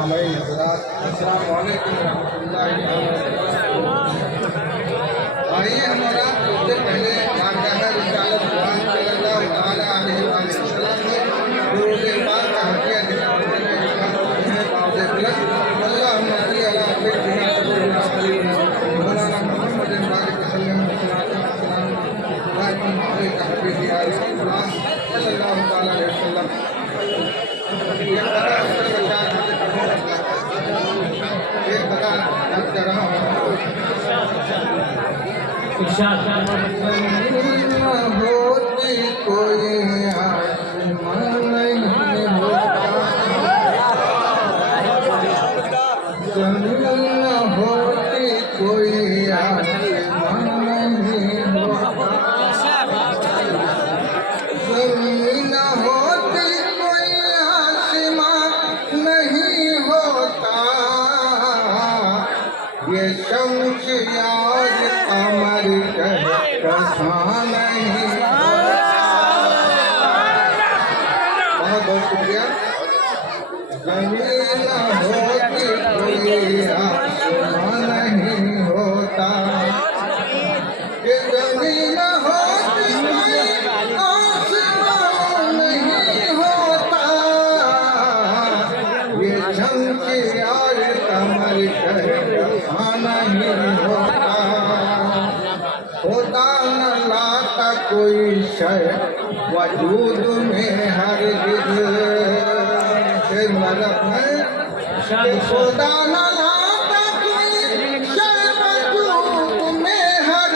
आइए हमारा सबसे पहले मानगाह रिसालत कुरान सल्लल्लाहु अलैहि वसल्लम में दुरूद पाक का हदिया देने बावजूद प्लस अल्लाहुम्मा सल्ली अला सय्यिदिना मौलाना मुहम्मद बारिक वसल्लम सल्लल्लाहु अलैहि वसल्लम एक बता रहा हूँ होती कोई आसमान नहीं होता, जमीन होती कोई आसमान नहीं होता, जमीन होती कोई आसमान नहीं होता, ये शम्स यार कमर कहाँ नहीं। बहुत बहुत शुक्रिया। जमीन होती कोई आसमान नहीं होता, ये जमीन होती कोई आसमान नहीं होता, ये शम्स यार कमर कहाँ नहीं होता, होता न लाता कोई शय वजूद में हर होता न लाता कोई शय वजूद में हर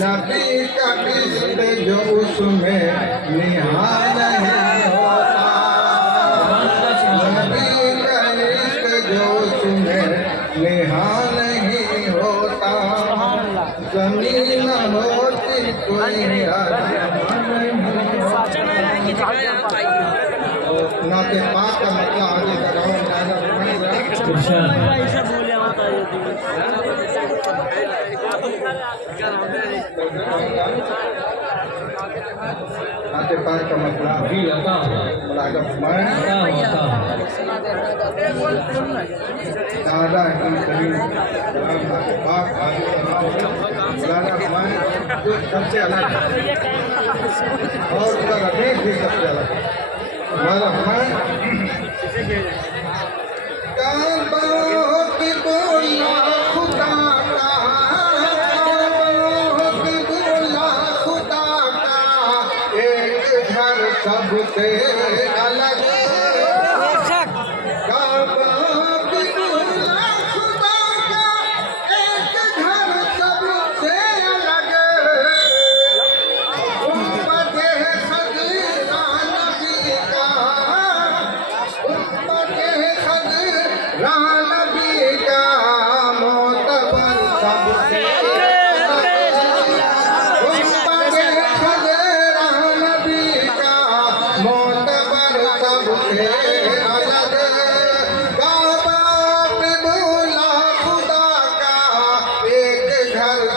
नबी का इश्क जो उसमें निहार नहीं होता, नबी का इश्क जो उसमें निहार नहीं होता, जमीन होती कोई नाते पाक का मतलब आगे का गाँव नाते पाक का मतलब भी आता दादा नाते पाक जो सबसे अलग और उसका रमेश भी सबसे अलग खुदा का एक घर सबसे अलग,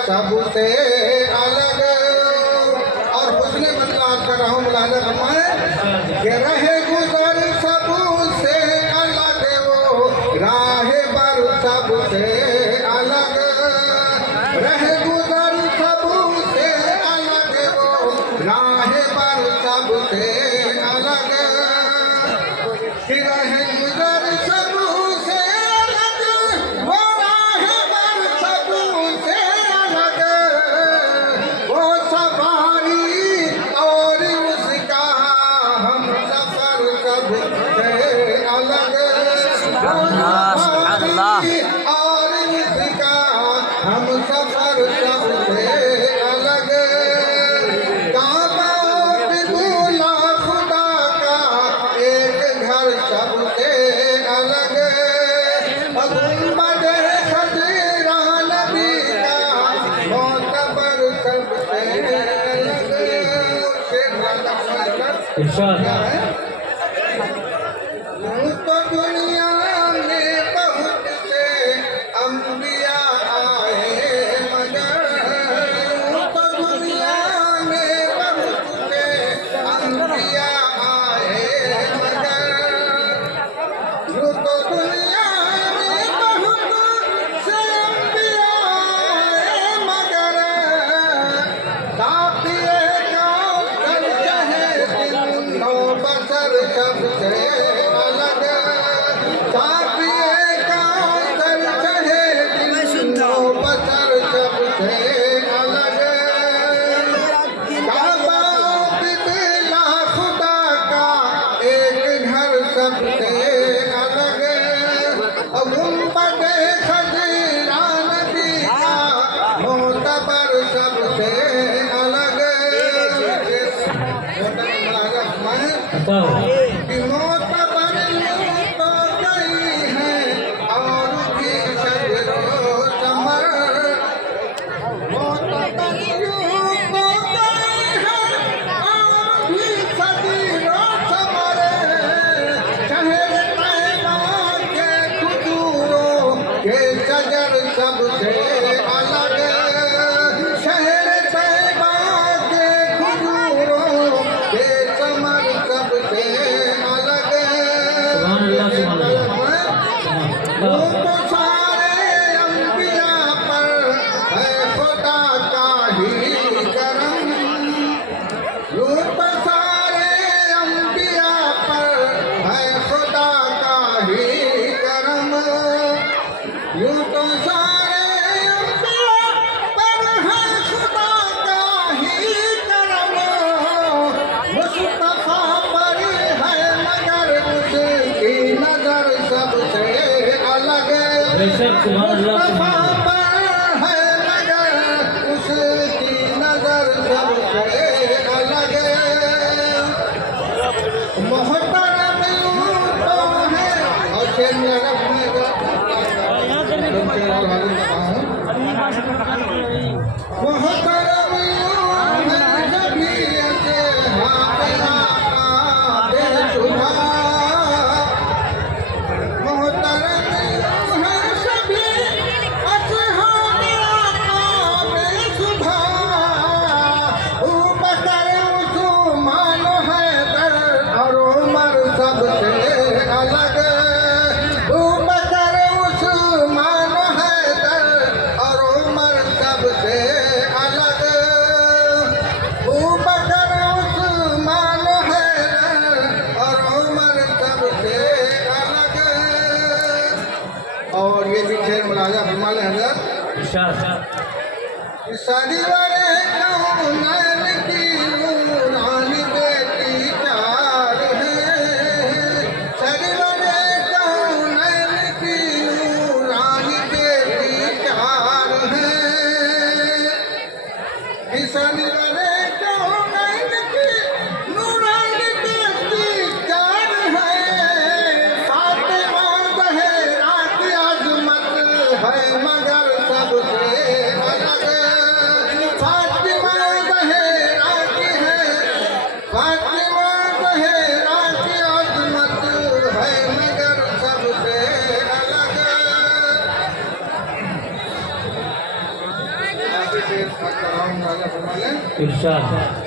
सबसे अलग। और उसने मतलब कर रहा हूँ मुलाना फरमाए कि रहे गुजर सबसे अलग, वो राह बर सबसे अलग, रहे गुजर सबसे अलग, वो राह बर सबसे अलग, कि रहे गुजर सबसे अलग, वो राह बर सबसे अलग, वो सवारी और उसका हम सफर सबसे अलग, वो सवारी और उसका हम सफर सबसे अलग, काबा पे बोला खुदा का एक घर सबसे अलग, गुंबद खजरा नबी का मोतबर सबसे अलग। क्या है? तो दुनिया में बहुत से अंबिया आए मगर, तो दुनिया में बहुत से अंबिया आए मगर, बताओ। कि मौत बरलूं तो गई है और भी सजरो चमर, मौत बरलूं तो गई है और भी सजरो चमर, शहर तैबा के खुजूरों के शजर सबसे अलग, शहर तैबा के खुजूरों के चमन सबसे अलग। सुभान अल्लाह, सुभान अल्लाह। वो तो सारे अंबिया पर है खुदा का ही करम, यूं तो सारे अंबिया पर है खुदा का ही करम, यूं तो सारे अंबिया पर है खुदा का ही करम, मुस्तफा पर है मगर उसकी नजर सबसे अलग, बेशक, सुभान अल्लाह, मुस्तफा सुभान अल्लाह। पर है मगर उसकी नजर सबसे अलग। मोहतरम यूं तो है और शेर में अगर मोहतरम यूं है शबीयत हाकिरा बेशुमार, मोहतरम यूं है शबीयत हाकिरा बेशुमार, बकर उस्मान हैदर और उमर सबसे अलग, बकर उस्मान हैदर और उमर सबसे अलग, बकर उस्मान हैदर और उमर सबसे अलग। और ये भी शेर मुलाजा फरमाले हजरत, इरशाद। सदिवरे कौनैन की नूरानी बेटी चार है, सदिवरे कौनैन की नूरानी बेटी चार है, सदिवरे कौनैन की नूरानी बेटी चार है, फातिमा ज़हरा की अज़मत है मगर सबसे अलग, फातिमा ज़हरा की है, फातिमा ज़हरा की अज़मत है मगर सबसे अलग। इरशाद।